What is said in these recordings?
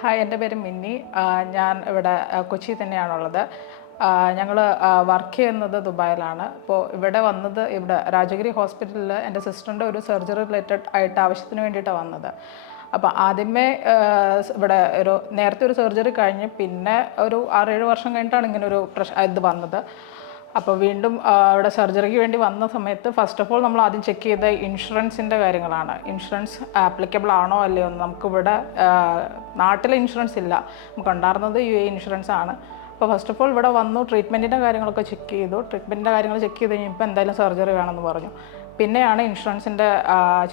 Hi, എൻ്റെ പേര് മിന്നി. ഞാൻ ഇവിടെ കൊച്ചി തന്നെയാണുള്ളത്. ഞങ്ങൾ വർക്ക് ചെയ്യുന്നത് ദുബായിലാണ്. അപ്പോൾ ഇവിടെ രാജഗിരി ഹോസ്പിറ്റലിൽ എൻ്റെ സിസ്റ്ററിൻ്റെ ഒരു സർജറി റിലേറ്റഡ് ആയിട്ട് ആവശ്യത്തിന് വേണ്ടിയിട്ടാണ് വന്നത്. അപ്പോൾ ആദ്യമേ നേരത്തെ ഒരു സർജറി കഴിഞ്ഞ് പിന്നെ ഒരു 6-7 വർഷം കഴിഞ്ഞിട്ടാണ് ഇങ്ങനെ ഒരു ഇത് വന്നത്. അപ്പോൾ വീണ്ടും ഇവിടെ സർജറിക്ക് വേണ്ടി വന്ന സമയത്ത് ഫസ്റ്റ് ഓഫ് ഓൾ നമ്മൾ ആദ്യം ചെക്ക് ചെയ്ത ഇൻഷുറൻസിൻ്റെ കാര്യങ്ങളാണ്. ഇൻഷുറൻസ് ആപ്ലിക്കബിൾ ആണോ അല്ലയോ എന്ന്. നമുക്കിവിടെ നാട്ടിലെ ഇൻഷുറൻസ് ഇല്ല, നമുക്ക് ഉണ്ടായിരുന്നത് UAE ഇൻഷുറൻസ് ആണ്. അപ്പോൾ ഫസ്റ്റ് ഓഫ് ഓൾ ഇവിടെ വന്നു, ട്രീറ്റ്മെൻറ്റിൻ്റെ കാര്യങ്ങളൊക്കെ ചെക്ക് ചെയ്തു. ട്രീറ്റ്മെൻറ്റിൻ്റെ കാര്യങ്ങൾ ചെക്ക് ചെയ്ത് കഴിഞ്ഞപ്പോൾ എന്തായാലും സർജറി വേണമെന്ന് പറഞ്ഞു. പിന്നെയാണ് ഇൻഷുറൻസിൻ്റെ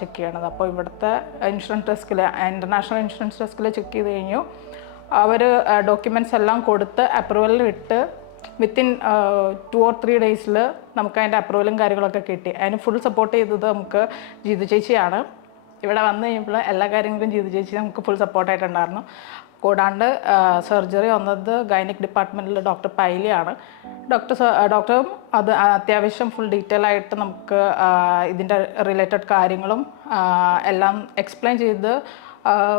ചെക്ക് ചെയ്യണത്. അപ്പോൾ ഇവിടുത്തെ ഇൻഷുറൻസ് ഡെസ്കിൽ, ഇൻ്റർനാഷണൽ ഇൻഷുറൻസ് ഡെസ്കിൽ ചെക്ക് ചെയ്ത് കഴിഞ്ഞു. അവർ ഡോക്യുമെൻറ്റ്സ് എല്ലാം കൊടുത്ത് അപ്രൂവലിൽ ഇട്ട് വിത്തിൻ 2 or 3 ഡേയ്സിൽ നമുക്ക് അതിൻ്റെ അപ്രൂവലും കാര്യങ്ങളൊക്കെ കിട്ടി. അതിന് ഫുൾ സപ്പോർട്ട് ചെയ്തത് നമുക്ക് ജീതു ചേച്ചിയാണ്. ഇവിടെ വന്നു കഴിഞ്ഞപ്പോൾ എല്ലാ കാര്യങ്ങളും ജീതു ചേച്ചി നമുക്ക് ഫുൾ സപ്പോർട്ടായിട്ടുണ്ടായിരുന്നു. കൂടാണ്ട് സർജറി വന്നത് ഗൈനിക് ഡിപ്പാർട്ട്മെൻറ്റിൽ ഡോക്ടർ പൈലിയാണ്. ഡോക്ടറും അത് അത്യാവശ്യം ഫുൾ ഡീറ്റെയിൽ ആയിട്ട് നമുക്ക് ഇതിൻ്റെ റിലേറ്റഡ് കാര്യങ്ങളും എല്ലാം എക്സ്പ്ലെയിൻ ചെയ്ത്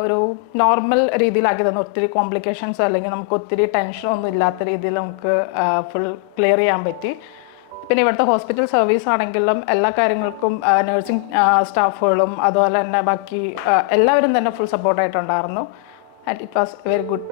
ഒരു നോർമൽ രീതിയിലാക്കി തന്നു. ഒത്തിരി കോംപ്ലിക്കേഷൻസ് അല്ലെങ്കിൽ നമുക്ക് ഒത്തിരി ടെൻഷനൊന്നും ഇല്ലാത്ത രീതിയിൽ നമുക്ക് ഫുൾ ക്ലിയർ ചെയ്യാൻ പറ്റി. പിന്നെ ഇവിടുത്തെ ഹോസ്പിറ്റൽ സർവീസ് ആണെങ്കിലും എല്ലാ കാര്യങ്ങൾക്കും നഴ്സിംഗ് സ്റ്റാഫുകളും അതുപോലെ തന്നെ ബാക്കി എല്ലാവരും തന്നെ ഫുൾ സപ്പോർട്ടായിട്ടുണ്ടായിരുന്നു. And it was very good.